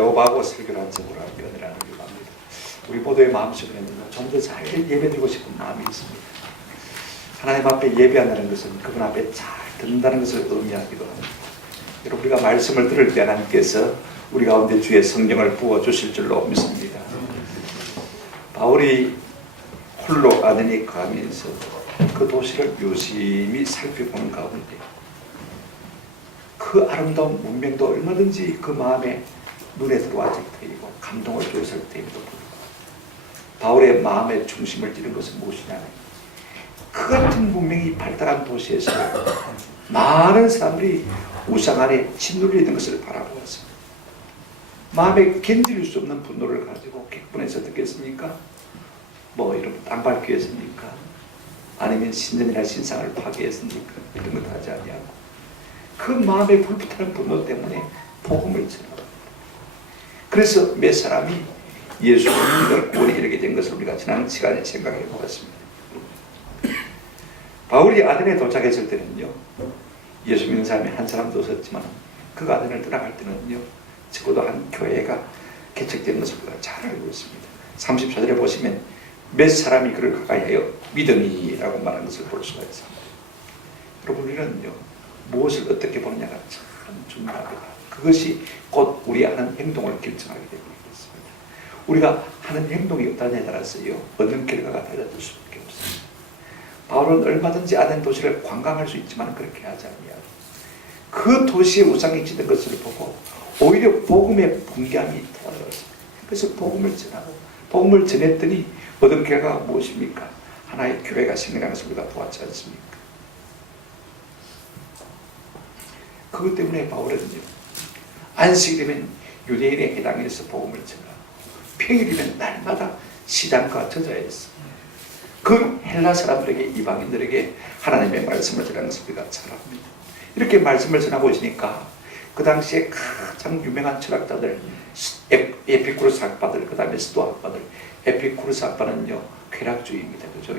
아레오바고 설교를 한 적으로 연애라는 걸 합니다. 우리 모두의 마음속에는 좀 더 잘 예배드리고 싶은 마음이 있습니다. 하나님 앞에 예배한다는 것은 그분 앞에 잘 듣는다는 것을 의미하기도 합니다. 여러분, 우리가 말씀을 들을 때 하나님께서 우리 가운데 주의 성령을 부어주실 줄로 믿습니다. 바울이 홀로 아덴에 가면서 그 도시를 유심히 살펴보는 가운데 그 아름다운 문명도 얼마든지 그 마음에 눈에 들어왔을 때이고 감동을 주었을 때임에도 불구하고 바울의 마음의 중심을 찌른 것은 무엇이냐면 그 같은 문명이 발달한 도시에서 많은 사람들이 우상 안에 짓눌려 있는 것을 바라보았습니다. 마음에 견딜 수 없는 분노를 가지고 객분에서 듣겠습니까? 뭐 여러분 땅 밟기 했습니까? 아니면 신전이나 신상을 파괴했습니까? 이런 것도 하지 아니하고 그 마음에 불붙는 분노 때문에 복음을 전합니다. 그래서 몇 사람이 예수님을 구원에 이르게 된 것을 우리가 지난 시간에 생각해 보았습니다. 바울이 아덴에 도착했을 때는요, 예수 믿는 사람이 한 사람도 없었지만 그 아덴을 떠나갈 때는요, 적어도 한 교회가 개척된 것을 우리가 잘 알고 있습니다. 34절에 보시면 몇 사람이 그를 가까이 하여 믿음이라고 말하는 것을 볼 수가 있습니다. 여러분, 우리는요, 무엇을 어떻게 보느냐가 참 중요합니다. 그것이 곧 우리 하는 행동을 결정하게 되고 있습니다. 우리가 하는 행동이 어떠냐에 따라서요, 얻는 결과가 달라질 수밖에 없습니다. 바울은 얼마든지 아덴 도시를 관광할 수 있지만 그렇게 하지 아니하고 그 도시에 우상이 지는 것을 보고 오히려 복음의 분감이 터졌습니다. 그래서 복음을 전하고 복음을 전했더니 얻은 결과가 무엇입니까? 하나의 교회가 생겨나는 것을 우리가 보았지 않습니까? 그것 때문에 바울은요, 안식일이면 유대인의 해당에서 복음을 전하고 평일이면 날마다 시장과 저자에서 그 헬라 사람들에게, 이방인들에게 하나님의 말씀을 전하는 것을 우리가 잘 압니다. 이렇게 말씀을 전하고 있으니까 그 당시에 가장 유명한 철학자들, 에피쿠르스 학파들, 그 다음에 스토아 학파들. 에피쿠르스 학파는요, 쾌락주의입니다. 그죠?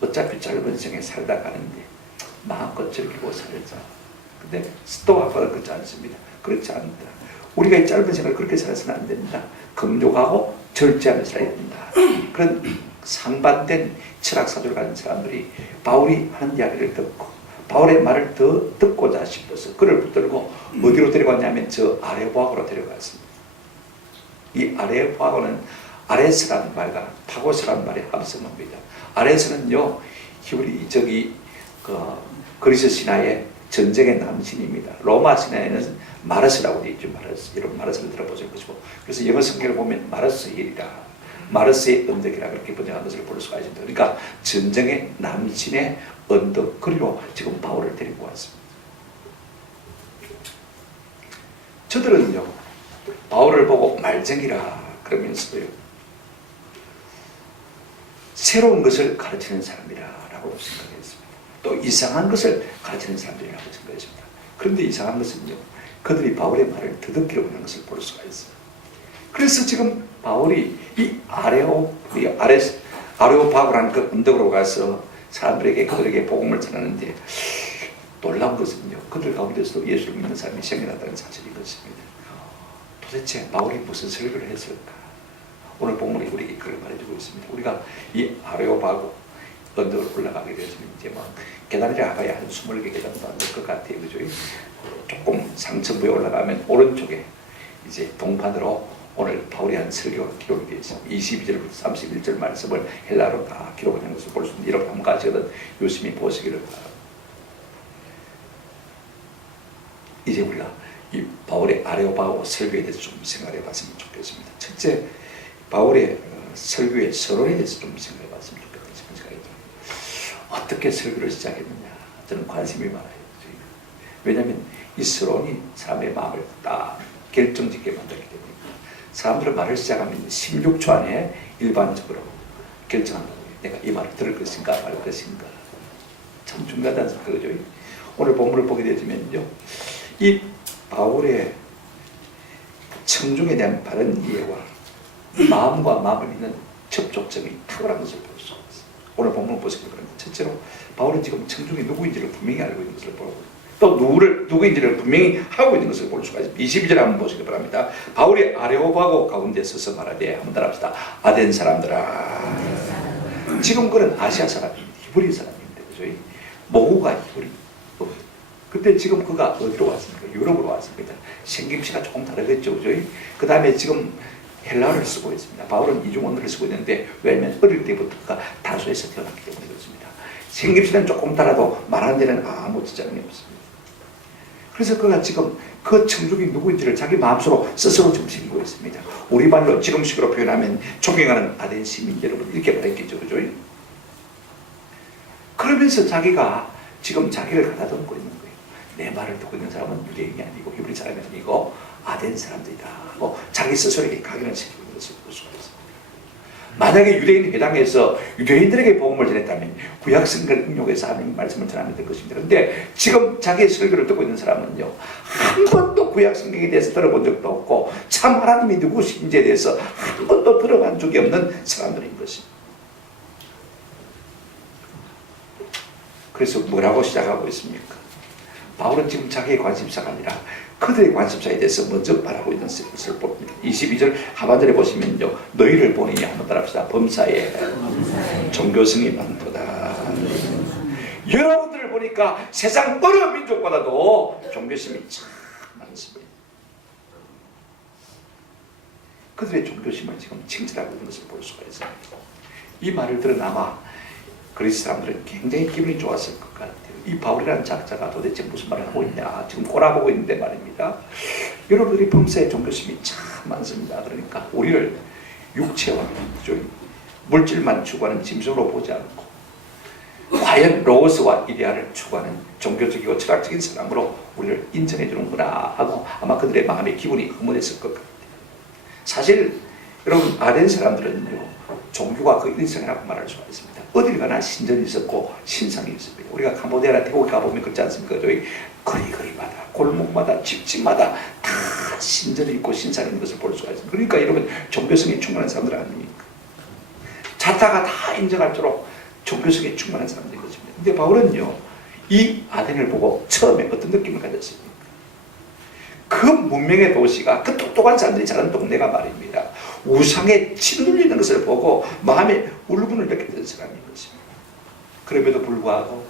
어차피 짧은 생에 살다 가는데 마음껏 즐기고 살자. 근데 스토아 학파는 그렇지 않습니다. 그렇지 않다. 우리가 이 짧은 생을 그렇게 살아서는 안 된다. 긍족하고 절제하며 살아야 된다. 그런 상반된 철학사조를 가진 사람들이 바울이 하는 이야기를 듣고 바울의 말을 더 듣고자 싶어서 그를 붙들고 어디로 데려갔냐면 저 아레오바고로 데려갔습니다. 이 아레오바고는 아레스라는 말과 파고스라는 말의 합성어입니다. 아레스는요, 그리스 신화의 전쟁의 남신입니다. 로마 신화에는 마르스라고 되어 있죠. 마르스. 여러분 마르스를 들어보실 것이고, 그래서 영어 성경을 보면 마르스 힐이라, 마르스의 언덕이라 그렇게 번역한 것을 볼 수가 있습니다. 그러니까 전쟁의 남신의 언덕, 그리고 지금 바울을 데리고 왔습니다. 저들은요, 바울을 보고 말쟁이라 그러면서요, 새로운 것을 가르치는 사람이라고 생각했습니다. 또 이상한 것을 가르치는 사람들이라고 생각했습니다. 그런데 이상한 것은요, 그들이 바울의 말을 더듬기로 하는 것을 볼 수가 있어요. 그래서 지금 바울이 이 아레오파고라는 그 언덕으로 가서 사람들에게, 그들에게 복음을 전하는데 놀라운 것은요, 그들 가운데서도 예수를 믿는 사람이 생겨났다는 사실인 것입니다. 도대체 바울이 무슨 설교를 했을까? 오늘 본문이 우리에게 그걸 말해주고 있습니다. 우리가 이 아레오파고 언덕으로 올라가게 되면 이제 막 계단을 가봐야 한 20개 계단도 안 될 것 같아요. 그죠? 조금 상층부에 올라가면 오른쪽에 이제 동판으로 오늘 바울이 한 설교가 기록이 되어 있습니다. 22절부터 31절 말씀을 헬라로 다 기록하는 것을 볼 수 있는데, 이렇게 한번 가시거든 유심히 보시기를 바랍니다. 이제 우리가 이 바울의 아레오바고 설교에 대해서 좀 생각해 봤으면 좋겠습니다. 첫째, 바울의 설교의 서론에 대해서 좀 생각해 봤으면 좋겠다는 생각이 듭니다. 어떻게 설교를 시작했느냐, 저는 관심이 많아요. 왜냐하면 이 서론이 사람의 마음을 딱 결정짓게 만들기 때문에 사람들은 말을 시작하면 16초 안에 일반적으로 결정한다고 해요. 내가 이 말을 들을 것인가 말 것인가. 참 중요하다는 생각이죠. 오늘 본문을 보게 되면요, 이 바울의 청중에 대한 바른 이해와 마음과 마음을 잇는 접촉점이 탁월한 것을 볼 수 있어요. 오늘 본문을 보시면 그런데, 첫째로 바울은 지금 청중이 누구인지를 분명히 알고 있는 것을 보고 또 누구인지를 분명히 하고 있는 것을 볼 수가 있습니다. 22절 한번 보시기 바랍니다. 바울이 아레오바고 가운데 서서 말하되, 한번 따라합시다. 아덴 사람들아. 지금 그는 아시아 사람입니다. 히브리 사람입니다. 그죠? 모국가 히브리. 그때 지금 그가 어디로 왔습니까? 유럽으로 왔습니다. 생김새가 조금 다르겠죠. 그죠? 그 다음에 지금 헬라어를 쓰고 있습니다. 바울은 이중언어를 쓰고 있는데, 왜냐하면 어릴 때부터 그가 다소에서 태어났기 때문에 그렇습니다. 생김새는 조금 달라도 말하는 데는 아무 지장이 없습니다. 그래서 그가 지금 그 청족이 누구인지를 자기 마음속으로 스스로 좀 새기고 있습니다. 우리 말로 지금식으로 표현하면 존경하는 아덴 시민 여러분, 이렇게 말했겠죠. 그죠? 그러면서 자기가 지금 자기를 가다듬고 있는 거예요. 내 말을 듣고 있는 사람은 유대인이 아니고 히브리 사람이 아니고 아덴 사람들이다 하고 자기 스스로에게 각인을 시키고 있는 것을 볼 수가 있습니다. 만약에 유대인 회당에서 유대인들에게 복음을 전했다면 구약 성경을 인용해서 하나님 말씀을 전하면 될 것입니다. 그런데 지금 자기의 설교를 듣고 있는 사람은요, 한 번도 구약 성경에 대해서 들어본 적도 없고 참 하나님이 누구신지에 대해서 한 번도 들어본 적이 없는 사람들인 것입니다. 그래서 뭐라고 시작하고 있습니까? 바울은 지금 자기의 관심사가 아니라 그들의 관심사에 대해서 먼저 말하고 있는 것을 봅니다. 22절 하반절에 보시면요, 너희를 보니, 한번 따라합시다. 범사에 종교성이 많도다. 여러분들을 보니까 세상 어느 민족보다도 종교심이 참 많습니다. 그들의 종교심을 지금 칭찬하고 있는 것을 볼 수가 있습니다. 이 말을 들은 아마 그리스 사람들은 굉장히 기분이 좋았을 것 같아요. 이 바울이라는 작자가 도대체 무슨 말을 하고 있냐, 지금 꼬라보고 있는데 말입니다. 여러분들이 범사에 종교심이 참 많습니다. 그러니까 우리를 육체와 물질만 추구하는 짐승으로 보지 않고 과연 로고스와 이데아를 추구하는 종교적이고 철학적인 사람으로 우리를 인정해 주는구나 하고 아마 그들의 마음의 기분이 흐뭇했을 것 같아요. 사실 여러분, 아덴 사람들은요, 종교가 그 일상이라고 말할 수가 있습니다. 어딜 가나 신전이 있었고 신상이 있습니다. 우리가 캄보디아나 태국에 가보면 그렇지 않습니까? 저희 거리거리마다, 골목마다, 집집마다 다 신전이 있고 신상이 있는 것을 볼 수가 있습니다. 그러니까 여러분, 종교성이 충만한 사람들 아닙니까? 자타가 다 인정할수록 종교성이 충만한 사람들인 것입니다. 근데 바울은요, 이 아덴을 보고 처음에 어떤 느낌을 가졌습니까? 그 문명의 도시가, 그 똑똑한 사람들이 사는 동네가 말입니다, 우상에 짓눌리는 것을 보고 마음에 울분을 느꼈던 사람인 것입니다. 그럼에도 불구하고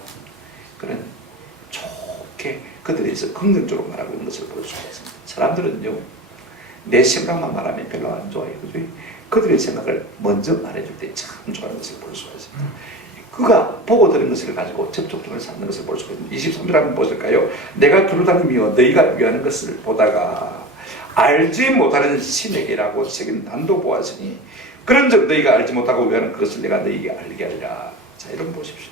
그는 좋게 그들에 대해서 긍정적으로 말하고 있는 것을 볼 수가 있습니다. 사람들은요, 내 생각만 말하면 별로 안 좋아해요. 그죠? 그들의 생각을 먼저 말해줄 때 참 좋아하는 것을 볼 수가 있습니다. 그가 보고 들은 것을 가지고 접촉점을 삼는 것을 볼 수가 있습니다. 23절 한번 보실까요? 내가 두루다니며 너희가 위하는 것을 보다가 알지 못하는 신에게라고 새긴 난도 보았으니 그런즉 너희가 알지 못하고 위하는 그것을 내가 너희에게 알게 하리라. 자, 여러분 보십시오.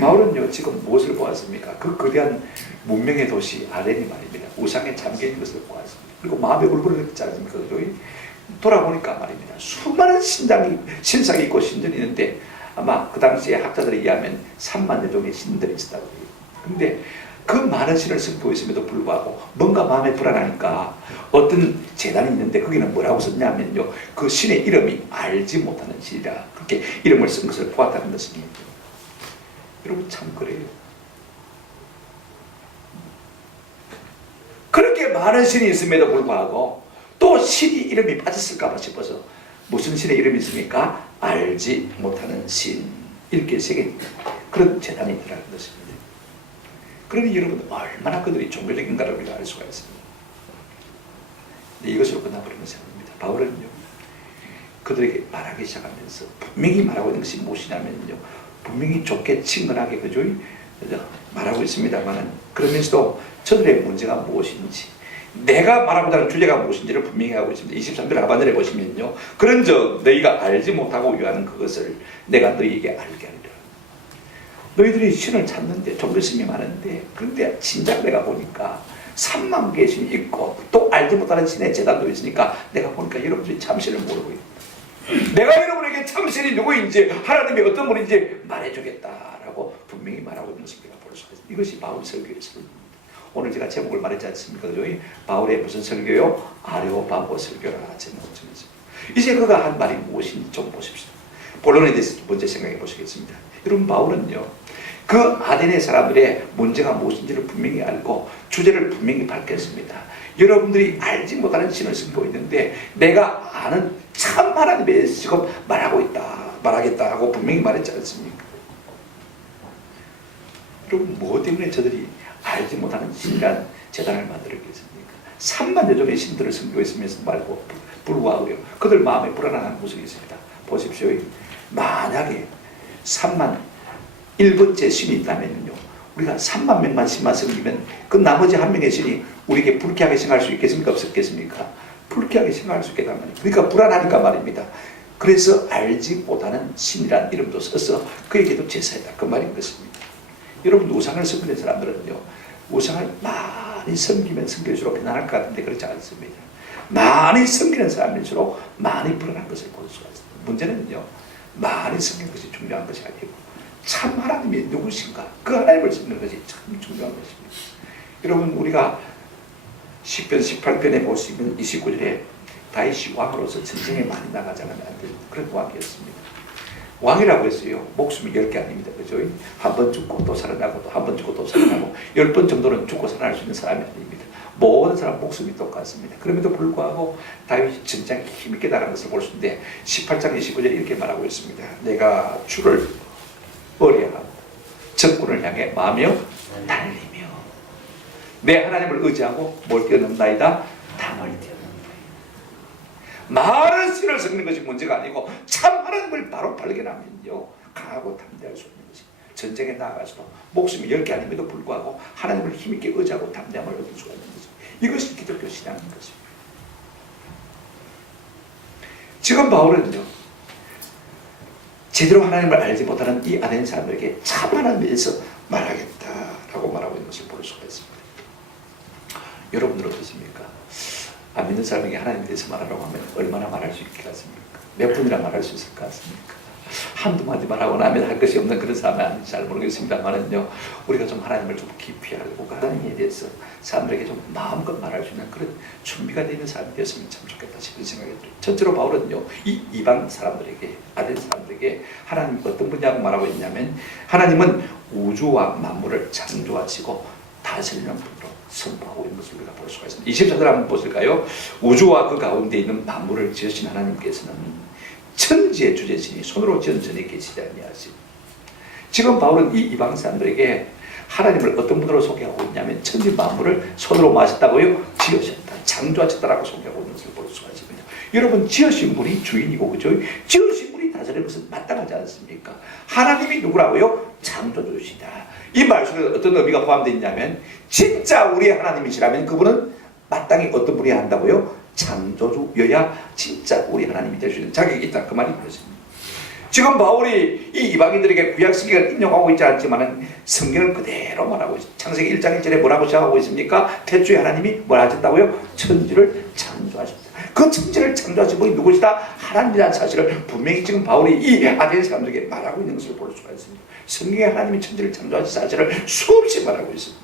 바울은요, 지금 무엇을 보았습니까? 그 거대한 문명의 도시 아덴이 말입니다, 우상에 잠겨있는 것을 보았습니다. 그리고 마음의 울분을 느끼지 않습니까? 돌아보니까 말입니다, 수많은 신상이 있고 신전이 있는데 아마 그 당시에 학자들에 의하면 3만여 종의 신들이 있었다고 해요. 근데 그 많은 신을 선포했음에도 불구하고 뭔가 마음에 불안하니까 어떤 재단이 있는데 거기는 뭐라고 썼냐면요, 그 신의 이름이 알지 못하는 신이라 그렇게 이름을 쓴 것을 보았다는 것입니다. 여러분, 참 그래요. 그렇게 많은 신이 있음에도 불구하고 또 신이 이름이 빠졌을까 싶어서 무슨 신의 이름이 있습니까? 알지 못하는 신, 이렇게 새긴 그런 재단이 있더라는 것입니다. 그러니 여러분, 얼마나 그들이 종교적인가를 우리가 알 수가 있습니다. 이것으로 끝나버리는 생각입니다. 바울은요, 그들에게 말하기 시작하면서 분명히 말하고 있는 것이 무엇이냐면요, 분명히 좋게 친근하게 그죠? 말하고 있습니다만 그러면서도 저들의 문제가 무엇인지, 내가 말하고자 하는 주제가 무엇인지를 분명히 하고 있습니다. 23절 하반절에 보시면요, 그런즉 너희가 알지 못하고 위하는 그것을 내가 너희에게 알게 하리라. 너희들이 신을 찾는데 종교심이 많은데, 그런데 진작 내가 보니까 3만 개의 신이 있고 또 알지 못하는 신의 재단도 있으니까 내가 보니까 여러분들이 참신을 모르고 있다. 내가 여러분에게 참신이 누구인지, 하나님이 어떤 분인지 말해주겠다라고 분명히 말하고 있는 것을 우리가 볼 수가 있습니다. 이것이 바울 설교의 설교입니다. 오늘 제가 제목을 말했지 않습니까? 바울의 무슨 설교요? 아레오파고 설교라 제목을 정했습니다. 이제 그가 한 말이 무엇인지 좀 보십시오. 본론에 대해서 먼저 생각해 보시겠습니다. 여러분, 바울은요, 그 아덴의 사람들의 문제가 무엇인지를 분명히 알고 주제를 분명히 밝혔습니다. 여러분들이 알지 못하는 신을 숨고 있는데 내가 아는 참 하나님에 대해서 지금 말하겠다 하고 분명히 말했지 않습니까? 여러분, 뭐 때문에 저들이 알지 못하는 신이란 재단을 만들었겠습니까? 3만 여종의 신들을 섬기고 말고 불구하고요, 그들 마음에 불안한 구석이 있습니다. 보십시오. 만약에 3만 1번째 신이 있다면요, 우리가 3만 명만 신만 섬기면 그 나머지 한 명의 신이 우리에게 불쾌하게 생각할 수 있겠습니까? 없었겠습니까? 불쾌하게 생각할 수 있겠단 말이에요. 그러니까 불안하니까 말입니다. 그래서 알지 못하는 신이라는 이름도 써서 그에게도 제사했다, 그 말인 것입니다. 여러분, 우상을 섬기는 사람들은요, 우상을 많이 섬기면 섬길수록 편안할 것 같은데 그렇지 않습니다. 많이 섬기는 사람일수록 많이 불안한 것을 볼 수가 있습니다. 문제는요, 많이 섬기는 것이 중요한 것이 아니고 참 하나님이 누구신가, 그 하나님을 섬기는 것이 참 중요한 것입니다. 여러분, 우리가 시편 18편에 보시면 29절에 다윗이 왕으로서 전쟁에 많이 나가지 않으면 안 되는 그런 왕이었습니다. 왕이라고 했어요. 목숨이 10개 아닙니다. 그죠? 한 번 죽고 또 살아나고 또 한 번 죽고 또 살아나고 10번 정도는 죽고 살아날 수 있는 사람이 아닙니다. 모든 사람 목숨이 똑같습니다. 그럼에도 불구하고 다윗이 전쟁에 힘있게 나가는 것을 볼 수 있는데 18장 29절에 이렇게 말하고 있습니다. 내가 주를 의뢰하고 적군을 향해 마며 달리며 내 하나님을 의지하고 뭘 뛰어넘나이다? 담을 뛰어넘나이다. 많은 신을 섬기는 것이 문제가 아니고 참 하나님을 바로 발견하면요, 강하고 담대할 수 있는 것입니다. 전쟁에 나아가서도 목숨이 10개 아님에도 불구하고 하나님을 힘있게 의지하고 담대함을 얻을 수가 있는 것입니다. 이것이 기독교 신앙인 것입니다. 지금 바울은요, 제대로 하나님을 알지 못하는 이 아덴 사람에게 참 하나님에 대해서 말하겠다라고 말하고 있는 것을 볼 수가 있습니다. 여러분들 어떻습니까? 안 믿는 사람에게 하나님에 대해서 말하라고 하면 얼마나 말할 수 있을 것 같습니까? 몇 분이나 말할 수 있을 것 같습니까? 한두 마디 말하고 나면 할 것이 없는 그런 사람이 아닌지 잘 모르겠습니다만은요, 우리가 좀 하나님을 좀 깊이 알고 하나님에 대해서 사람들에게 좀 마음껏 말할 수 있는 그런 준비가 되는 사람이 되었으면 참 좋겠다 싶은 생각이 들어요. 첫째로 바울은요, 이 이방 사람들에게, 아덴 사람들에게 하나님이 어떤 분이라고 말하고 있냐면, 하나님은 우주와 만물을 창조하시고 다스리는 분으로 선포하고 있는 것을 우리가 볼 수가 있습니다. 24절 한번 보실까요? 우주와 그 가운데 있는 만물을 지으신 하나님께서는 천지의 주제신이 손으로 지은 전에 계시지 아니하시고, 지금 바울은 이 이방 사람들에게 하나님을 어떤 분으로 소개하고 있냐면 천지 만물을 손으로 마셨다고요? 지으셨다, 창조하셨다라고 소개하고 있는 것을 볼 수가 있습니다. 여러분, 지으신 분이 주인이고, 그죠? 지으신 분이 다스리는 것은 마땅하지 않습니까? 하나님이 누구라고요? 창조주시다. 이 말 속에 어떤 의미가 포함되어 있냐면, 진짜 우리의 하나님이시라면 그분은 마땅히 어떤 분이 한다고요? 창조주여야 진짜 우리 하나님이 될 수 있는 자격이 있다, 그 말이 그렇습니다. 지금 바울이 이 이방인들에게 구약 성경을 인용하고 있지 않지만 성경을 그대로 말하고 있습니다. 창세기 1장 1절에 뭐라고 시작하고 있습니까? 태초에 하나님이 뭘 하셨다고요? 천지를 창조하셨다. 그 천지를 창조하신 분이 누구시다? 하나님이라는 사실을 분명히 지금 바울이 이 아덴 사람들에게 말하고 있는 것을 볼 수가 있습니다. 성경에 하나님이 천지를 창조하신 사실을 수없이 말하고 있습니다.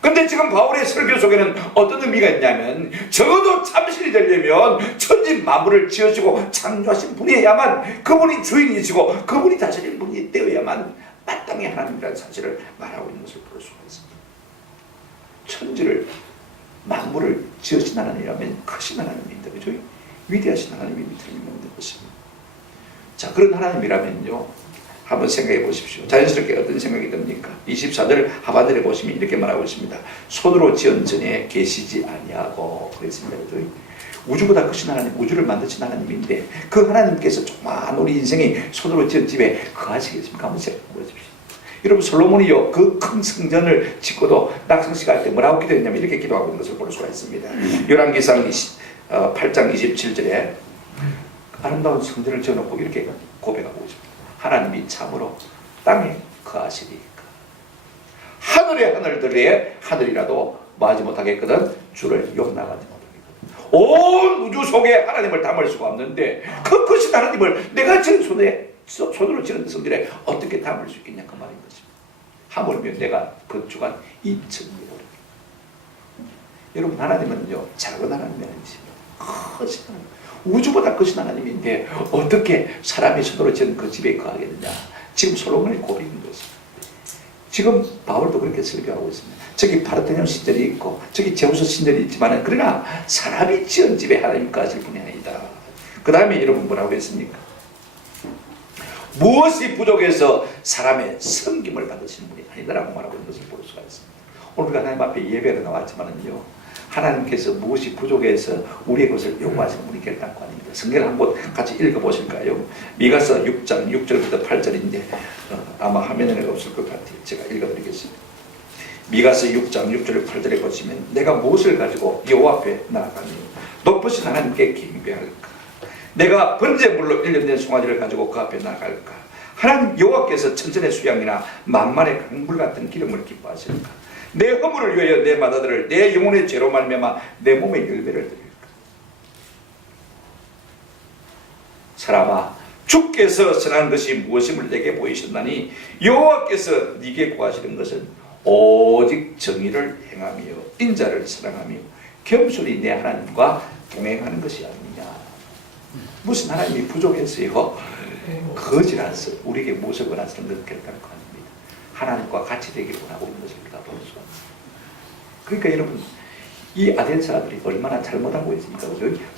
근데 지금 바울의 설교 속에는 어떤 의미가 있냐면, 적어도 참신이 되려면 천지 만물을 지으시고 창조하신 분이어야만, 그분이 주인이시고 그분이 다스리는 분이 되어야만 마땅히 하나님이라는 사실을 말하고 있는 것을 볼 수가 있습니다. 천지를 만물을 지으신 하나님이라면 크신 하나님입니다. 그죠? 위대하신 하나님이 틀림없는 것입니다. 자, 그런 하나님이라면요, 한번 생각해 보십시오. 자연스럽게 어떤 생각이 듭니까? 24절 하반절에 보시면 이렇게 말하고 있습니다. 손으로 지은 전에 계시지 아니하고 그랬습니다. 그죠? 우주보다 크신 하나님, 우주를 만드신 하나님인데 그 하나님께서 조그마한 우리 인생이 손으로 지은 집에 거하시겠습니까? 한번 생각해 보십시오. 여러분, 솔로몬이요, 그 큰 성전을 짓고도 낙성식 할 때 뭐라고 기도했냐면 이렇게 기도하고 있는 것을 볼 수가 있습니다. 열왕기상 8장 27절에 아름다운 성전을 지어놓고 이렇게 고백하고 있습니다. 하나님이 참으로 땅에 거하시리까. 하늘의 하늘들의 하늘이라도 마지 못하겠거든 주를 용납하지 못하겠거든. 온 우주 속에 하나님을 담을 수가 없는데 그 크신 하나님을 내가 지은 손으로 지은 성전에 어떻게 담을 수 있겠냐, 그 말인 것입니다. 하물며 내가 건축한 이 천지를. 여러분, 하나님은요, 작은 하나님이 아니십니다. 크신 하나님, 우주보다 크신 하나님인데 어떻게 사람이 손으로 지은 그 집에 거하겠느냐. 지금 솔로몬의 고백인 것입니다. 지금 바울도 그렇게 설교하고 있습니다. 저기 파르테논 신전이 있고 저기 제우스 신전이 있지만 그러나 사람이 지은 집에 하나님 가실 분이 아니다. 그 다음에 여러분 뭐라고 했습니까? 무엇이 부족해서 사람의 섬김을 받으시는 분이 아니다라고 말하고 있는 것을 볼 수가 있습니다. 오늘 우리가 하나님 앞에 예배를 나왔지만은요, 하나님께서 무엇이 부족해서 우리의 것을 요구하시는 분이 결단코 아닙니다. 성경을 한번 같이 읽어보실까요? 미가서 6장 6절부터 8절인데 아마 화면에 없을 것 같아요. 제가 읽어드리겠습니다. 미가서 6장 6절 8절에 보시면 내가 무엇을 가지고 여호와 앞에 나아가며 높으신 하나님께 경배할까? 내가 번제물로 일련된 송아지를 가지고 그 앞에 나아갈까? 하나님 여호와께서 천천의 수양이나 만만의 강물 같은 기름을 기뻐하실까? 내 허물을 위하여 내 맏아들을 내 영혼의 죄로 말미암아 내 몸의 열매를 드릴까? 사람아, 주께서 선한 것이 무엇임을 내게 보이셨나니 여호와께서 네게 구하시는 것은 오직 정의를 행하며 인자를 사랑하며 겸손히 내 하나님과 동행하는 것이 아니냐. 무슨 하나님이 부족했어요? 거지라서 우리에게 무엇을 원하시는 것 결단코 아닙니다. 하나님과 같이 되기를 원하고 있는 것을 우리가 볼 수가 있습니다. 그러니까 여러분, 이 아덴 사람들이 얼마나 잘못하고 있습니까?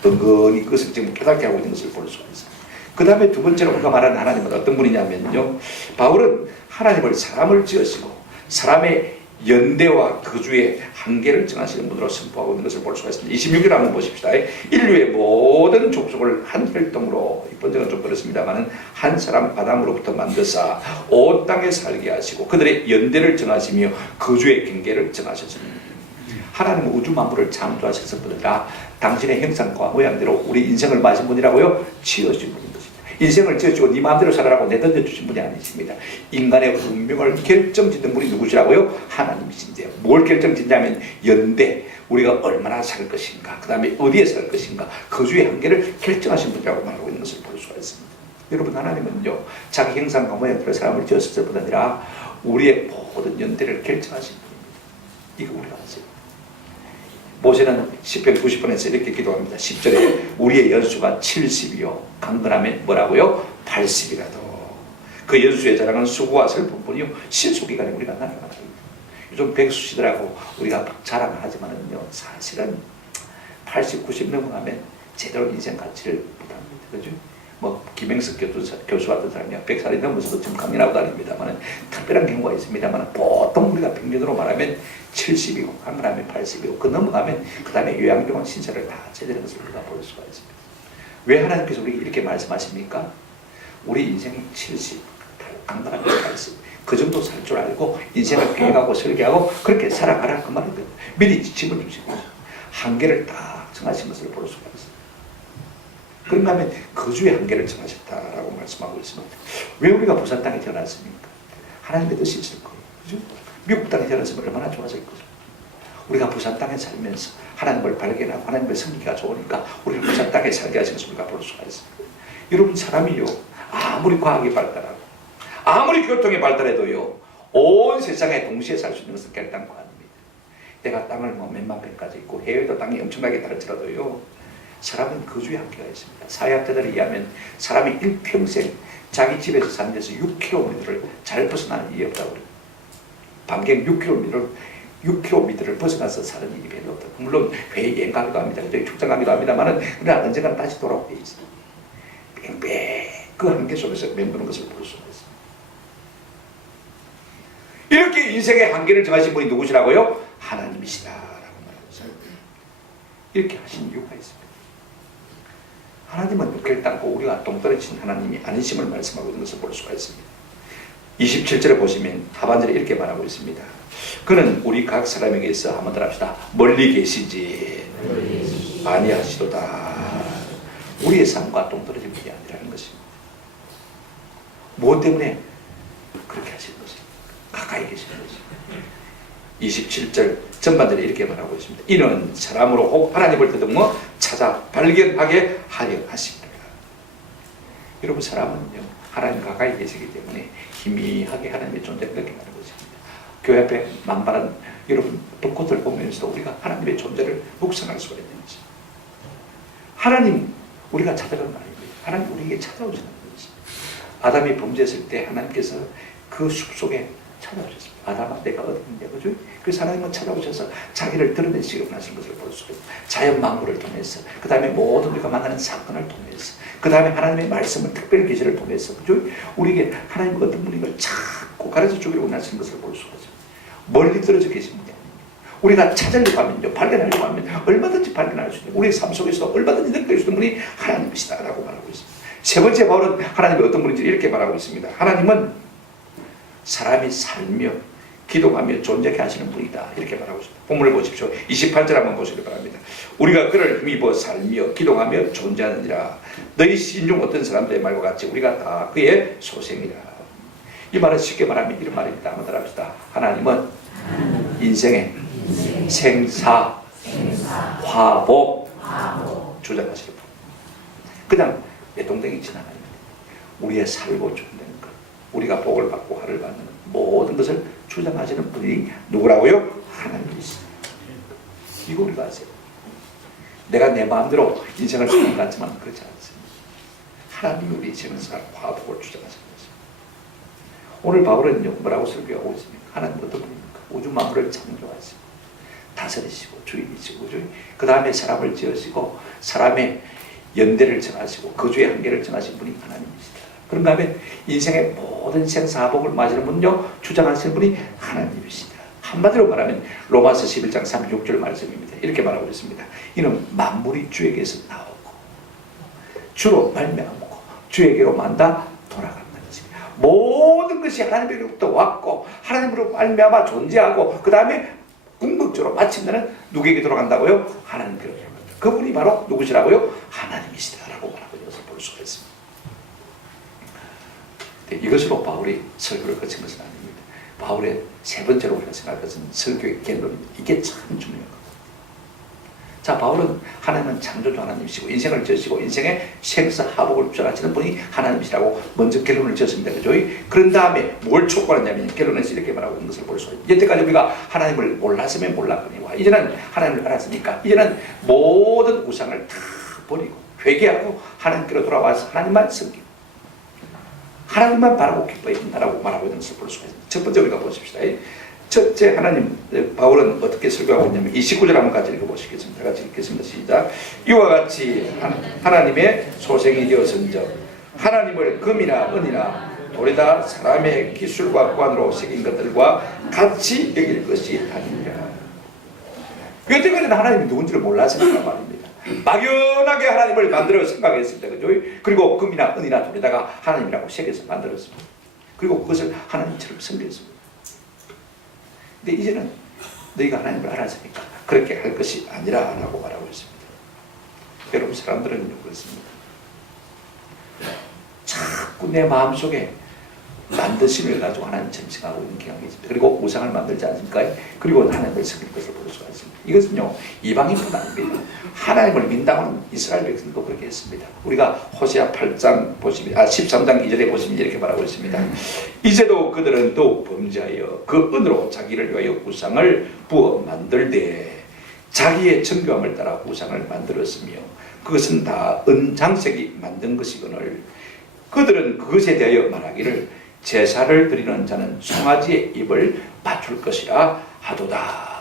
엉거니 그것을 지금 깨닫게 하고 있는 것을 볼 수가 있습니다. 그 다음에 두 번째로 우리가 말하는 하나님은 어떤 분이냐면요, 바울은 하나님을 사람을 지으시고 사람의 연대와 거주의 한계를 정하시는 분으로 선포하고 있는 것을 볼 수가 있습니다. 26절 한번 보십시다. 인류의 모든 족속을 한 혈통으로, 이 번째는 좀 그렇습니다만 한 사람 아담으로부터 만드사 온 땅에 살게 하시고 그들의 연대를 정하시며 거주의 경계를 정하셨습니다. 하나님은 우주 만물을 창조하셨을 뿐 아니라 당신의 형상과 모양대로 우리 인생을 마신 분이라고요? 지어주신 분인 것입니다. 인생을 지어주고 네 마음대로 살아라고 내던져 주신 분이 아니십니다. 인간의 운명을 결정짓는 분이 누구시라고요? 하나님이신데요. 뭘 결정짓냐면 연대, 우리가 얼마나 살 것인가, 그 다음에 어디에 살 것인가, 거주의 한계를 결정하신 분이라고 말하고 있는 것을 볼 수가 있습니다. 여러분, 하나님은요, 자기 형상과 모양대로 사람을 지었을 뿐 아니라 우리의 모든 연대를 결정하신 분입니다. 이거 우리가 아세요? 모세는 시편 90편에서 이렇게 기도합니다. 10절에 우리의 연수가 70이요 강건하면 뭐라고요? 80이라도 그 연수의 자랑은 수고와 슬픔뿐이요 신수기간에 우리가 날아가라. 요즘 백수시들하고 우리가 자랑을 하지만은요, 사실은 80, 90 넘어가면 제대로 인생 가치를 못합니다. 그죠? 뭐 김행석 교수 같은 사람이 100살이 넘어서도 지금 강연하고 다닙니다만 특별한 경우가 있습니다만 보통 우리가 평균으로 말하면 70이고 강건하면 80이고 그 넘어가면 그 다음에 요양병원 신세를 다 제대로 것을 우리가 볼 수가 있습니다. 왜 하나님께서 우리에게 이렇게 말씀하십니까? 우리 인생이 70, 강건하면 80 그 정도 살 줄 알고 인생을 계획하고 설계하고 그렇게 살아가라 그 말이거든요. 미리 지침을 주시고 한계를 딱 정하신 것을 볼 수가 있습니다. 그런가 하면 거주의 한계를 정하셨다라고 말씀하고 있습니다. 왜 우리가 부산 땅에 태어났습니까? 하나님의 뜻이 있을 거예요. 그죠? 미국 땅에 태어났으면 얼마나 좋았을 거죠. 우리가 부산 땅에 살면서 하나님을 발견하고 하나님의 섬기기가 좋으니까 우리를 부산 땅에 살게 하신 것을 우리가 볼 수가 있습니다. 여러분, 사람이요, 아무리 과학이 발달하고 아무리 교통이 발달해도요, 온 세상에 동시에 살 수 있는 것은 결단코 아닙니다. 내가 땅을 뭐 몇만 평까지 있고 해외도 땅이 엄청나게 다를지라도요, 사람은 거주의 한계가 있습니다. 사회학자들에 의하면 사람이 일평생 자기 집에서 사는 데서 6km를 잘 벗어나는 일이 없다고 그래요. 반경 6km를 벗어나서 사는 일이 별로 없다. 물론 여행 가기도 합니다. 출장 가기도 합니다만 그러나 언젠가 다시 돌아오게 있어요. 뺑뺑 그 한계 속에서 맴도는 것을 볼 수가 있습니다. 이렇게 인생의 한계를 정하신 분이 누구시라고요? 하나님이시다라고 말하면서 이렇게 하신 이유가 있습니다. 하나님은 결단코 우리가 동떨어진 하나님이 아니심을 말씀하고 있는 것을 볼 수가 있습니다. 27절에 보시면 하반절에 이렇게 말하고 있습니다. 그는 우리 각 사람에게서 한번 더 합시다. 멀리 계시지 아니하시도다. 우리의 삶과 동떨어진 분이 아니라는 것입니다. 무엇 때문에 그렇게 하시는 것입니다. 가까이 계시는 것입니다. 27절 전반절에 이렇게 말하고 있습니다. 이는 사람으로 혹 하나님을 더듬어 찾아 발견하게 하려 하십니다. 여러분, 사람은요, 하나님 가까이 계시기 때문에 희미하게 하나님의 존재를 느끼는 것입니다. 교회 앞에 만발한 여러분 벚꽃을 보면서도 우리가 하나님의 존재를 묵상할 수가 있는 것입니다. 하나님 우리가 찾아가는 거 아니고요. 하나님 우리에게 찾아오시는 것입니다. 아담이 범죄했을 때 하나님께서 그 숲속에 찾아오셨습니다. 아담아 내가 어디 있냐, 그죠? 그래서 하나님은 찾아오셔서 자기를 드러내시고 나신 것을 볼 수가 있어요. 자연 만물을 통해서, 그 다음에 모든 우리가 만나는 사건을 통해서, 그 다음에 하나님의 말씀을 특별 계시를 통해서, 그죠? 우리에게 하나님의 어떤 분을 자꾸 가르쳐 주기로 나신 것을 볼 수가 있어요. 멀리 떨어져 계신 분이 아닙니다. 우리가 찾으려고 하면요, 발견하려고 하면 얼마든지 발견할 수 있는, 우리의 삶 속에서 얼마든지 느낄 수 있는 분이 하나님이시다 라고 말하고 있습니다. 세 번째 바울은 하나님이 어떤 분인지 이렇게 말하고 있습니다. 하나님은 사람이 살며 기도하며 존재케 하시는 분이다, 이렇게 말하고 있습니다. 본문을 보십시오. 28절 한번 보시기 바랍니다. 우리가 그를 힘입어 살며 기도하며 존재하느니라. 너희 신중 어떤 사람들의 말과 같이 우리가 다 그의 소생이라. 이 말은 쉽게 말하면 이런 말입니다. 한번 따라합시다. 하나님은 인생의 생사 화복 주장하시는 분. 그냥 내동댕이 지나가는 것, 우리의 살고 존재하는 것, 우리가 복을 받고 화를 받는 것, 모든 것을 주장하시는 분이 누구라고요? 하나님이시다. 이거 우리가 아세요. 내가 내 마음대로 인생을 사는 것 같지만 그렇지 않습니다. 하나님이 우리 인생을 화복을 주장하시는 것입니다. 오늘 바울은요, 뭐라고 설교하고 있습니까? 하나님 어떤 분입니까? 우주 만물을 창조하시고 다스리시고 주인이시고, 그 다음에 사람을 지으시고 사람의 연대를 정하시고 거주의 한계를 정하신 분이 하나님이시다. 그런 다음에 인생의 모든 생사복을 맞이하는 분요, 주장하시는 분이 하나님이시다. 한마디로 말하면 로마서 11장 36절 말씀입니다. 이렇게 말하고 있습니다. 이는 만물이 주에게서 나오고 주로 말미암고 주에게로만 다 돌아간다는 것입니다. 모든 것이 하나님으로부터 왔고 하나님으로 말미암아 존재하고, 그 다음에 궁극적으로 마침내는 누구에게 돌아간다고요? 하나님께로 돌아간다. 그분이 바로 누구시라고요? 하나님이시다라고 말하고 있어서 볼 수가 있습니다. 이것으로 바울이 설교를 거친 것은 아닙니다. 바울의 세 번째로 우리가 생각할 것은 설교의 결론입니다. 이게 참 중요한 겁니다. 자, 바울은 하나님은 창조주 하나님이시고 인생을 지으시고 인생의 생사화복을 주장하시는 분이 하나님이시라고 먼저 결론을 지었습니다. 그죠? 그런 다음에 뭘 촉구하느냐면 결론에서 이렇게 말하고 있는 것을 볼 수 있습니다. 여태까지 우리가 하나님을 몰랐으면 몰랐거니와 이제는 하나님을 알았으니까 이제는 모든 우상을 다 버리고 회개하고 하나님께로 돌아와서 하나님만 섬기고 하나님만 바라고 기뻐해야 된다라고 말하고 있는 것을 볼 수가 있습니다. 첫 번째 우리가 보십시다. 첫째, 하나님, 바울은 어떻게 설교하고 있냐면 29절 한번 같이 읽어보시겠습니다. 같이 읽겠습니다. 시작. 이와 같이 하나님의 소생이 되었은즉 하나님을 금이나 은이나 돌에다 사람의 기술과 관으로 새긴 것들과 같이 여길 것이 아니니라. 여태까지는 하나님이 누군지를 몰랐으니까 말입니다. 막연하게 하나님을 만들어 생각했습니다. 그죠? 그리고 금이나 은이나 돌에다가 하나님이라고 새겨서 만들었습니다. 그리고 그것을 하나님처럼 섬겼습니다. 근데 이제는 너희가 하나님을 알았으니까 그렇게 할 것이 아니라 라고 말하고 있습니다. 여러분, 사람들은 그렇습니다. 자꾸 내 마음속에 만드심을 가지고 하나님처럼 생각하고 있는 경향이 있습니다. 그리고 우상을 만들지 않습니까? 그리고 하나님을 섬기는 것을 볼 수가 있습니다. 이것은요, 이방인뿐 아닙니다. 하나님을 믿다고는 이스라엘 백성도 그렇게 했습니다. 우리가 호세아 8장 보시면, 13장 2절에 보시면 이렇게 말하고 있습니다. 이제도 그들은 또 범죄하여 그 은으로 자기를 위하여 우상을 부어 만들되 자기의 정교함을 따라 우상을 만들었으며 그것은 다 은장색이 만든 것이거늘 그들은 그것에 대하여 말하기를 제사를 드리는 자는 송아지의 입을 맞출 것이라 하도다.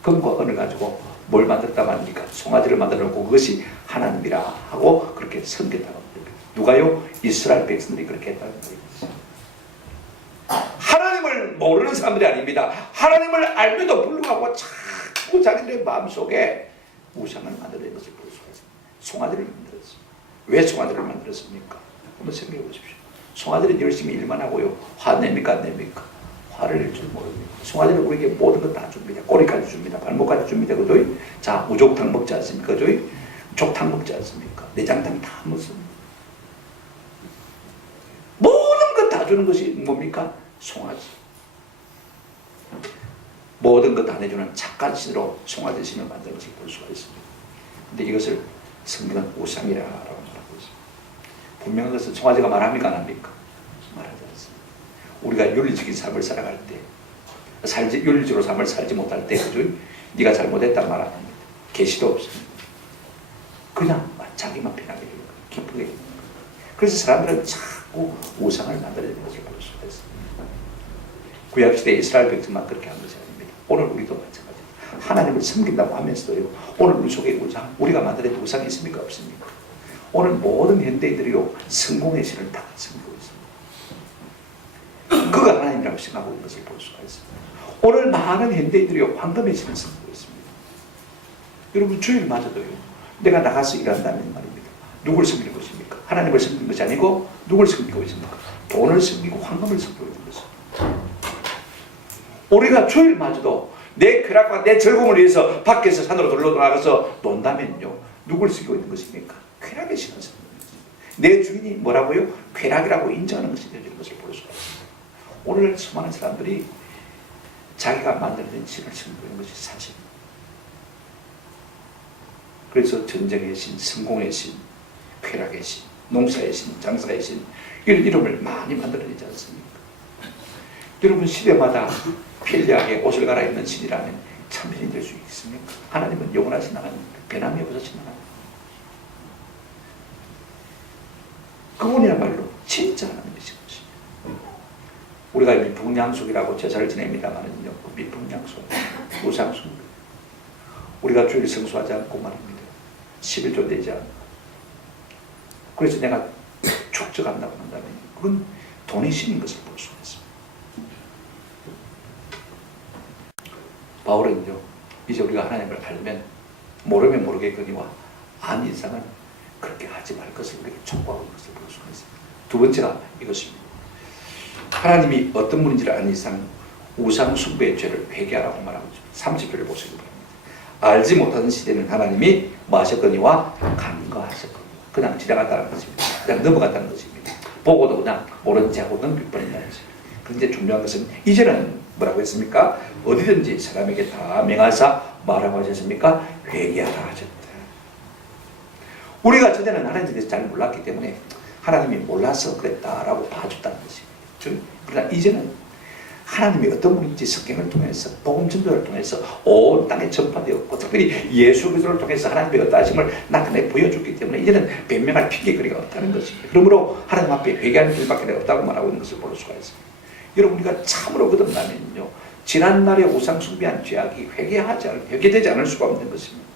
금과 은을 가지고 뭘 만들었다 말입니까? 송아지를 만들어 놓고 그것이 하나님이라 하고 그렇게 섬겼다고 합니다. 누가요? 이스라엘 백성들이 그렇게 했다는 거예요. 하나님을 모르는 사람들이 아닙니다. 하나님을 알면도 불구하고 자꾸 자기들의 마음속에 우상을 만드는 것을 볼 수가 있습니다. 송아지를 만들었습니다. 왜 송아지를 만들었습니까? 한번 생각해 보십시오. 송아지는 열심히 일만 하고요. 화냅니까? 안 냅니까? 화를 낼 줄 모릅니다. 송아지는 우리에게 모든 것 다 줍니다. 꼬리까지 줍니다. 발목까지 줍니다. 그죠? 자, 우족탕 먹지 않습니까? 그죠? 족탕 먹지 않습니까? 내장탕 다 먹습니다. 모든 것 다 주는 것이 뭡니까? 송아지. 모든 것 다 내주는 착한 신으로 송아지 신을 만드는 것을 볼 수가 있습니다. 근데 이것을 성경은 우상이라고 말하고 있습니다. 분명한 것은 송아지가 말합니까? 안 합니까? 말하지 않습니다. 우리가 윤리적인 삶을 살아갈 때, 윤리적으로 삶을 살지 못할 때, 그죠? 네가 잘못했다 말 안 합니다. 계시도 없습니다. 그냥 자기만 편하게 기쁘게. 그래서 사람들은 자꾸 우상을 만들어내는 것을 볼 수가 있습니다. 구약시대 이스라엘 백성만 그렇게 한 것이 아닙니다. 오늘 우리도 마찬가지입니다. 하나님을 섬긴다고 하면서도요, 오늘 우리 속에 우상, 우리가 만들어낸 우상이 있습니까? 없습니까? 오늘 모든 현대인들이요, 성공의 신을 다 섬기고 있습니다. 그가 하나님이라고 생각하고 있는 것을 볼 수가 있습니다. 오늘 많은 현대인들이요, 황금의 신을 섬기고 있습니다. 여러분, 주일마저도요, 내가 나가서 일한다면 말입니다. 누굴 섬기는 것입니까? 하나님을 섬기는 것이 아니고 누굴 섬기고 있습니까? 돈을 섬기고 황금을 섬기고 있는 것입니다. 우리가 주일마저도 내 쾌락과 내 즐거움을 위해서 밖에서 산으로 돌러 나가서 논다면요, 누굴 섬기고 있는 것입니까? 쾌락의 신을 섬기는 것입니다. 내 주인이 뭐라고요? 쾌락이라고 인정하는 것이 되는 것을 볼 수가 있습니다. 오늘 수많은 사람들이 자기가 만들어낸 신을 섬기고 있는 것이 사실입니다. 그래서 전쟁의 신, 성공의 신, 쾌락의 신, 농사의 신, 장사의 신, 이런 이름을 많이 만들어내지 않습니까? 여러분, 시대마다 편리하게 옷을 갈아입는 신이라면 참신이 될 수 있습니까? 하나님은 영원하신 하나님, 변함이 없으신 하나님. 그분이야말로 진짜 하나님이신 것입니다. 우리가 미풍양속이라고 제사를 지냅니다만은요, 미풍양속, 우상숭배. 우리가 주일 성수하지 않고 말입니다. 11조 내지 않고. 그래서 내가 축적한다고 한다면 그건 돈의 신인 것을 볼 수가 있습니다. 바울은요, 이제 우리가 하나님을 알면 모르면 모르겠거니와 안 이상은 그렇게 하지 말 것을 우리에게 촉구하고 있는 것을 볼 수가 있습니다. 두 번째가 이것입니다. 하나님이 어떤 분인지를 아는 이상 우상 숭배의 죄를 회개하라고 말하고 있습니다. 30절을 보시기 바랍니다. 알지 못하는 시대는 하나님이 뭐 하셨거니와 간과하셨거니와, 그냥 지나갔다는 것입니다. 그냥 넘어갔다는 것입니다. 보고도 그냥 모른 체하고 넘겨버린다는 것입니다. 그런데 중요한 것은 이제는 뭐라고 했습니까? 어디든지 사람에게 다 명하사 말하고 하셨습니까? 회개하라 하셨다. 우리가 전에는 하나님에 대해서 잘 몰랐기 때문에 하나님이 몰라서 그랬다라고 봐줬다는 것입니다. 그러나 이제는 하나님이 어떤 분인지 성경을 통해서, 복음 전도를 통해서 온 땅에 전파되었고, 특별히 예수 그리스도를 통해서 하나님의 어떠하심을 나타내 보여줬기 때문에 이제는 변명할 핑계거리가 없다는 것입니다. 그러므로 하나님 앞에 회개하는 길밖에 없다고 말하고 있는 것을 볼 수가 있습니다. 여러분, 우리가 참으로 거듭나면요, 지난날의 우상 숭배한 죄악이 회개되지 않을 수가 없는 것입니다.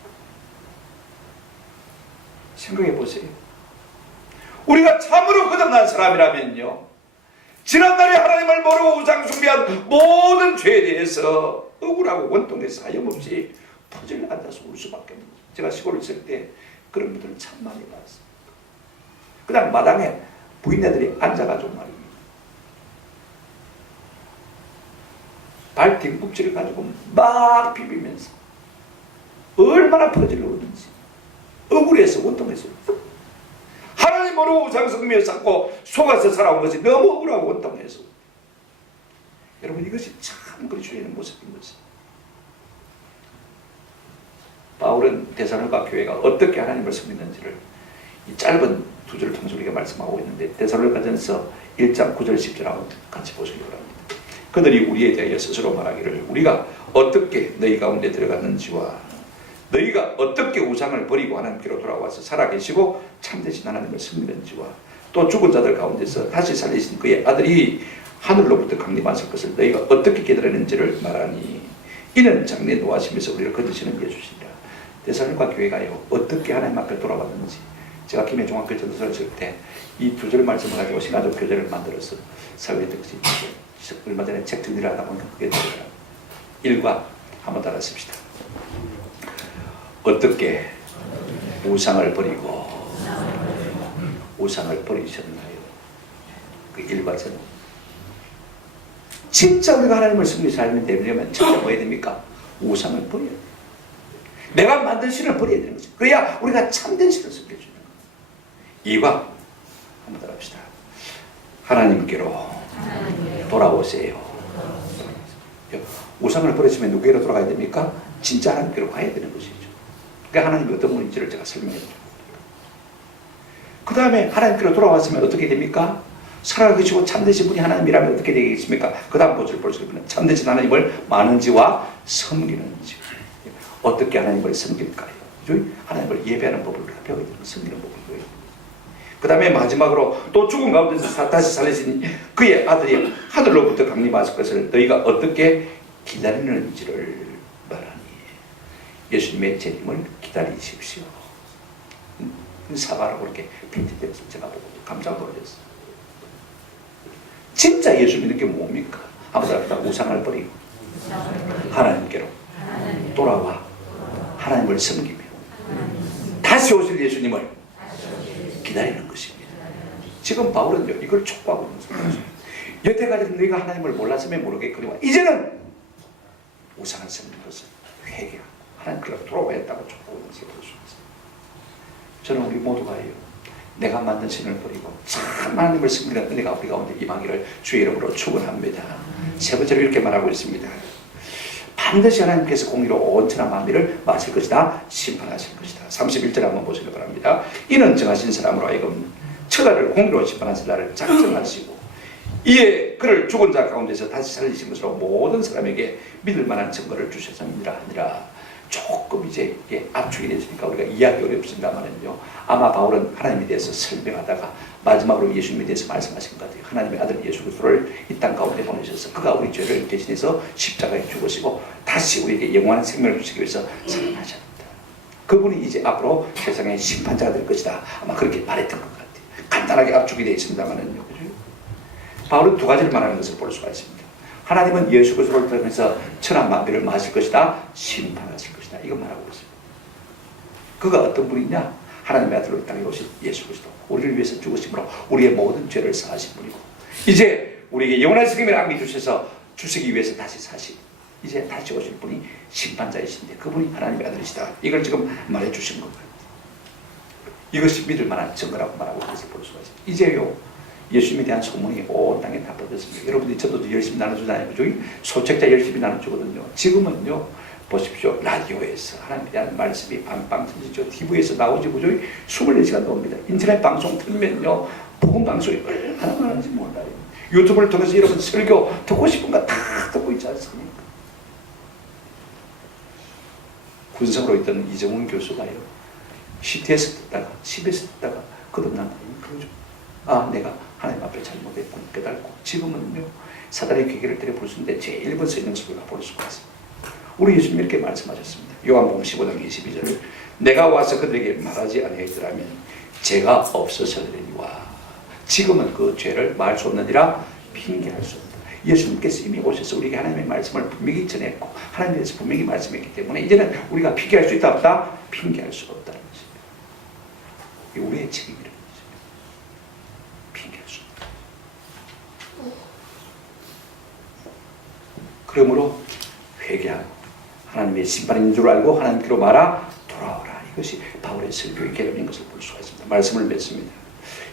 생각해 보세요. 우리가 참으로 거듭난 사람이라면요, 지난날에 하나님을 모르고 우상 숭배한 모든 죄에 대해서 억울하고 원통해서 하염없이 퍼즐 앉아서 울 수밖에 없는 거죠. 제가 시골에 있을 때 그런 분들을 참 많이 봤어요. 그냥 마당에 부인네들이 앉아가지고 말입니다. 발 뒷꿈치를 가지고 막 비비면서 얼마나 퍼즐을 우는지, 억울해서 원통해서 하나님 모르고 우상 숭배에 쌓고 속아서 살아온 것이 너무 억울하고 원통해서. 여러분, 이것이 참 그리스도인의 모습인 것입니다. 바울은 데살로니가 교회가 어떻게 하나님을 섬기는지를 이 짧은 두 절을 통해서 우리가 말씀하고 있는데, 데살로니가전서 1장 9절 10절하고 같이 보시기 바랍니다. 그들이 우리에 대하여 스스로 말하기를 우리가 어떻게 너희 가운데 들어갔는지와 너희가 어떻게 우상을 버리고 하나님께로 돌아와서 살아계시고 참되신 하나님을 섬기는지와 또 죽은 자들 가운데서 다시 살리신 그의 아들이 하늘로부터 강림하실 것을 너희가 어떻게 깨달았는지를 말하니 이는 장래 노하시면서 우리를 거두시는 예수시니라. 데살로니가 교회가요, 어떻게 하나님 앞에 돌아왔는지, 제가 김해 종합교 전도서를 쓸 때 이 두 절 말씀을 가지고 신화적 교재를 만들어서 사회적 얼마 전에 책 정리를 하다 보니까 그게 되더라고요. 1과 한번 따라 씁시다. 어떻게 우상을 버리고 우상을 버리셨나요? 그 1과 전. 진짜 우리가 하나님을 섬기고 살면 되려면 진짜 뭐 해야 됩니까? 우상을 버려야 돼요. 내가 만든 신을 버려야 되는 거죠. 그래야 우리가 참된 신을 섬겨주는 거예요. 2과 한번 따라합시다. 하나님께로 돌아오세요. 우상을 버리시면 누구에게로 돌아가야 됩니까? 진짜 하나님께로 가야 되는 것이죠. 그러니까 하나님이 어떤 분인지를 제가 설명해 드립니다. 그 다음에 하나님께로 돌아왔으면 어떻게 됩니까? 살아계시고 참되신 분이 하나님이라면 어떻게 되겠습니까? 그 다음 보실 보시면 참되신 하나님을 마는지와 섬기는지. 어떻게 하나님을 섬길까요? 하나님을 예배하는 법을 우리가 배워야 되는, 섬기는 법을 배워야 됩니다. 그 다음에 마지막으로 또 죽은 가운데서 다시 살리신 그의 아들이 하늘로부터 강림하실 것을 너희가 어떻게 기다리는지를 말하니 예수님의 재림을 기다리십시오. 사과라고 그렇게 핀티되어서 제가 보고 깜짝 놀랐어요. 진짜 예수 믿는 게 뭡니까? 아무나 우상을 버리고 하나님께로 돌아와 하나님을 섬기며 다시 오실 예수님을 기다리는 것입니다. 지금 바울은요 이걸 촉구하고 있는 거죠. 여태까지 너희가 하나님을 몰랐으면 모르겠거니와 이제는 우상을 섬기는 것을 회개하고 하나님께로 돌아와야 했다고 촉구하고 있는 것을 볼 수 있습니다. 저는 우리 모두가요 내가 만든 신을 버리고 참 하나님을 섬기는 은혜가 우리 가운데 임하기를 주의 이름으로 축원합니다. 세 번째로 이렇게 말하고 있습니다. 반드시 하나님께서 공의로 온전한 만민을 마실 것이다. 심판하실 것이다. 31절 한번 보시기 바랍니다. 이는 정하신 사람으로 하여금 처자를 공의로 심판하실 날을 작정하시고 이에 그를 죽은 자 가운데서 다시 살리신 것으로 모든 사람에게 믿을 만한 증거를 주셨습니다. 아니라 조금 이제 이게 압축이 됐으니까 우리가 이해하기 어렵습니다만은요. 아마 바울은 하나님에 대해서 설명하다가 마지막으로 예수님에 대해서 말씀하신 것 같아요. 하나님의 아들 예수 그리스도를 이 땅 가운데 보내셔서 그가 우리 죄를 대신해서 십자가에 죽으시고 다시 우리에게 영원한 생명을 주시기 위해서 살아나셨다. 그분이 이제 앞으로 세상의 심판자가 될 것이다. 아마 그렇게 말했던 것 같아요. 간단하게 압축이 되어 있습니다만은요. 그죠? 바울은 두 가지를 말하는 것을 볼 수가 있습니다. 하나님은 예수 그리스도를 통해서 천한 만민을 마실 것이다. 심판하실 것이다. 이거 말하고 있습니다. 그가 어떤 분이냐? 하나님의 아들로 이 땅에 오신 예수 그리스도. 우리를 위해서 죽으심으로 우리의 모든 죄를 사하신 분이고 이제 우리에게 영원한 생명을 안겨주셔서 주시기 위해서 다시 사신 이제 다시 오실 분이 심판자이신데 그분이 하나님의 아들이시다. 이걸 지금 말해주신 것 같아요. 이것이 믿을 만한 증거라고 말하고 있는 것을 볼 수가 있습니다. 이제요 예수님에 대한 소문이 온 땅에 다 퍼졌습니다. 여러분들이 저도 열심히 나눠주잖아요. 그죠? 소책자 열심히 나눠주거든요. 지금은요 보십시오. 라디오에서 하나님에 대한 말씀이 빵빵 터지죠. TV에서 나오지 그죠? 24시간 나옵니다. 인터넷 방송 틀면요 복음 방송이 얼마나 많은지 몰라요. 유튜브를 통해서 여러분 설교 듣고 싶은 거 다 듣고 있지 않습니까? 군성으로 있던 이정훈 교수가요 CT에서 듣다가 CB에서 듣다가 거듭난 거죠. 아 내가 하나님 앞에 잘못했구나 깨달고 지금은요 사단의 괴계를 때려볼 수 있는데 제일 먼저 있는 것을 볼 수가 있습니다. 우리 예수님 이렇게 말씀하셨습니다. 요한복음 15장 22절 내가 와서 그들에게 말하지 아니하였더라면 죄가 없어서리니와 지금은 그 죄를 말 수 없느니라 핑계할 수 없다. 예수님께서 이미 오셔서 우리에게 하나님의 말씀을 분명히 전했고 하나님에 대해서 분명히 말씀했기 때문에 이제는 우리가 핑계할 수 있다 없다? 핑계할 수 없다는 것입니다. 이게 우리의 책임이라는 것입니다. 핑계할 수 없다. 그러므로 회개하고 하나님의 심판인 줄 알고 하나님께로 말아 돌아오라. 이것이 바울의 설교의 개념인 것을 볼 수가 있습니다. 말씀을 맺습니다.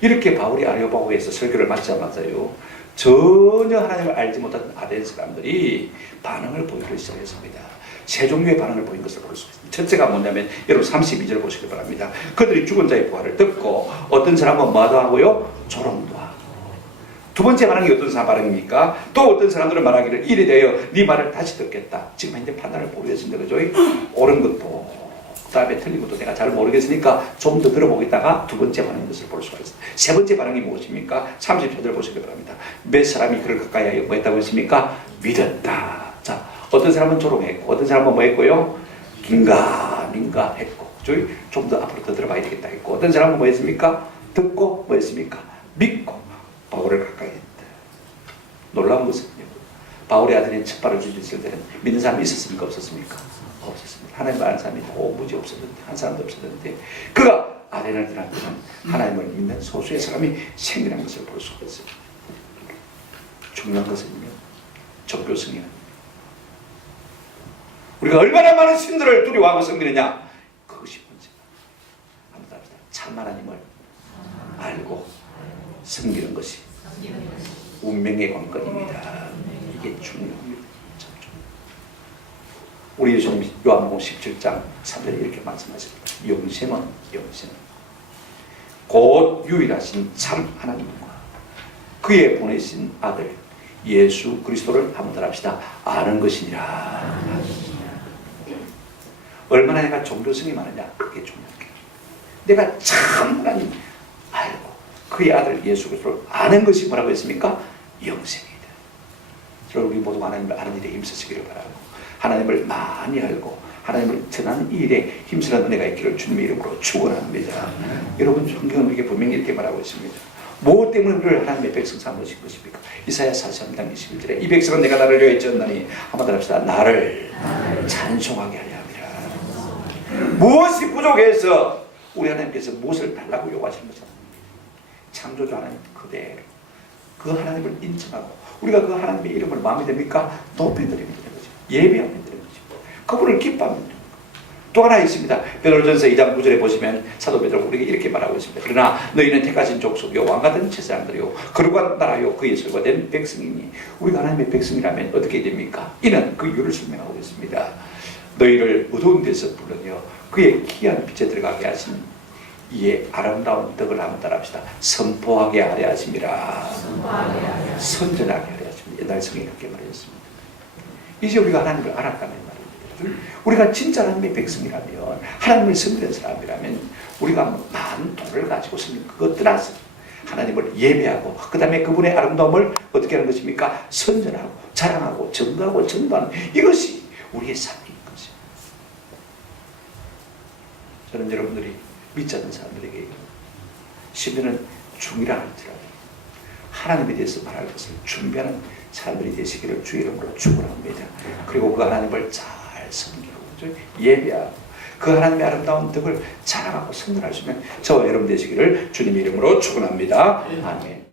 이렇게 바울이 아레오파고에서 설교를 마치자마자요 전혀 하나님을 알지 못한 아덴 사람들이 반응을 보이기 시작했습니다. 세 종류의 반응을 보인 것을 볼 수 있습니다. 첫째가 뭐냐면 여러분 32절 보시기 바랍니다. 그들이 죽은 자의 부활을 듣고 어떤 사람은 뭐도 하고요 조롱도 하고 두 번째 반응이 어떤 사람 반응입니까? 또 어떤 사람들은 말하기를 이래 되어 네 말을 다시 듣겠다. 지금 현재 판단을 모르겠습니다. 그죠? 옳은 것도 그 다음에 틀린 것도 내가 잘 모르겠으니까 좀 더 들어보겠다가 두 번째 반응인 것을 볼 수가 있습니다. 세 번째 반응이 무엇입니까? 34절 보시기 바랍니다. 몇 사람이 그를 가까이 하여 뭐 했다고 했습니까? 믿었다. 자, 어떤 사람은 조롱했고 어떤 사람은 뭐 했고요? 긴가민가 했고 좀 더 앞으로 더 들어봐야 되겠다 했고 어떤 사람은 뭐 했습니까? 듣고 뭐 했습니까? 믿고 바울을 가까이 했다. 놀라운 것은요 바울의 아들인 첩발을 주셨을 때는 믿는 사람이 있었습니까? 없었습니까? 없었습니다. 하나님을 아는 사람이 도무지 없었는데 한 사람도 없었는데 그가 아덴을 떠날 때는 하나님을 믿는 소수의 사람이 생기는 것을 볼 수가 있어요. 중요한 것은요 종교성이 우리가 얼마나 많은 신들을 두려워하고 섬기느냐 그것이 문제다. 한번 합시다. 참 하나님을 알고 섬기는 것이 운명의 관건입니다. 이게 중요합니다. 우리 예수님 요한복음 17장 3절에 이렇게 말씀하십니다. 영생은 곧 유일하신 참 하나님과 그의 보내신 아들 예수 그리스도를 한번 더 합시다. 아는 것이니라. 얼마나 내가 종교성이 많으냐 그게 중요한 게 내가 참 하나님 알고 그의 아들 예수 그리스도를 아는 것이 뭐라고 했습니까? 영생이다. 우리 모두 하나님을 아는 일에 힘쓰시기를 바라고, 하나님을 많이 알고 하나님을 전하는 이 일에 힘쓰는 은혜가 있기를 주님의 이름으로 축원합니다. 여러분, 성경은 우리에게 분명히 이렇게 말하고 있습니다. 무엇 때문에 우리를 하나님의 백성 삼으신 것입니까? 이사야 43장 21절에 이 백성은 내가 나를 위하여 지었나니, 한마디로 합시다. 나를 찬송하게 하려 함이라. 무엇이 부족해서 우리 하나님께서 무엇을 달라고 요구하시는 것은 창조주 하나님 그대로 그 하나님을 인정하고 우리가 그 하나님의 이름을 마음에 듭니까? 높여드리면 되는 거죠. 예배하면 되는 거죠. 그분을 기뻐하면 되는 거죠. 또 하나 있습니다. 베드로전서 2장 9절에 보시면 사도 베드로가 우리에게 이렇게 말하고 있습니다. 그러나 너희는 택하신 족속이요 왕같은 제사장들이요 거룩한 나라요 그의 설과된 백성이니. 우리가 하나님의 백성이라면 어떻게 됩니까? 이는 그 이유를 설명하고 있습니다. 너희를 어두운 데서 불러내어 그의 귀한 빛에 들어가게 하신 이에 아름다운 덕을 한번 따라합시다. 선포하게 하려 하심이라. 선전하게 하려 하십니다. 옛날 성경이 그렇게 말했습니다. 이제 우리가 하나님을 알았다는 말입니다. 우리가 진짜 하나님의 백성이라면, 하나님을 섬기는 사람이라면 우리가 많은 돈을 가지고 섬기는 그것 떠나서 하나님을 예배하고 그 다음에 그분의 아름다움을 어떻게 하는 것입니까? 선전하고 자랑하고 증거하고 전도하는 이것이 우리의 삶인 것입니다. 저는 여러분들이 믿지 않는 사람들에게 심지어는 중이라 할지라도 하나님에 대해서 말할 것을 준비하는 사람들이 되시기를 주의 이름으로 축원합니다. 그리고 그 하나님을 잘 섬기고 예배하고 그 하나님의 아름다운 덕을 자랑하고 선전할 수 있는 저와 여러분 되시기를 주님의 이름으로 축원합니다. 아멘.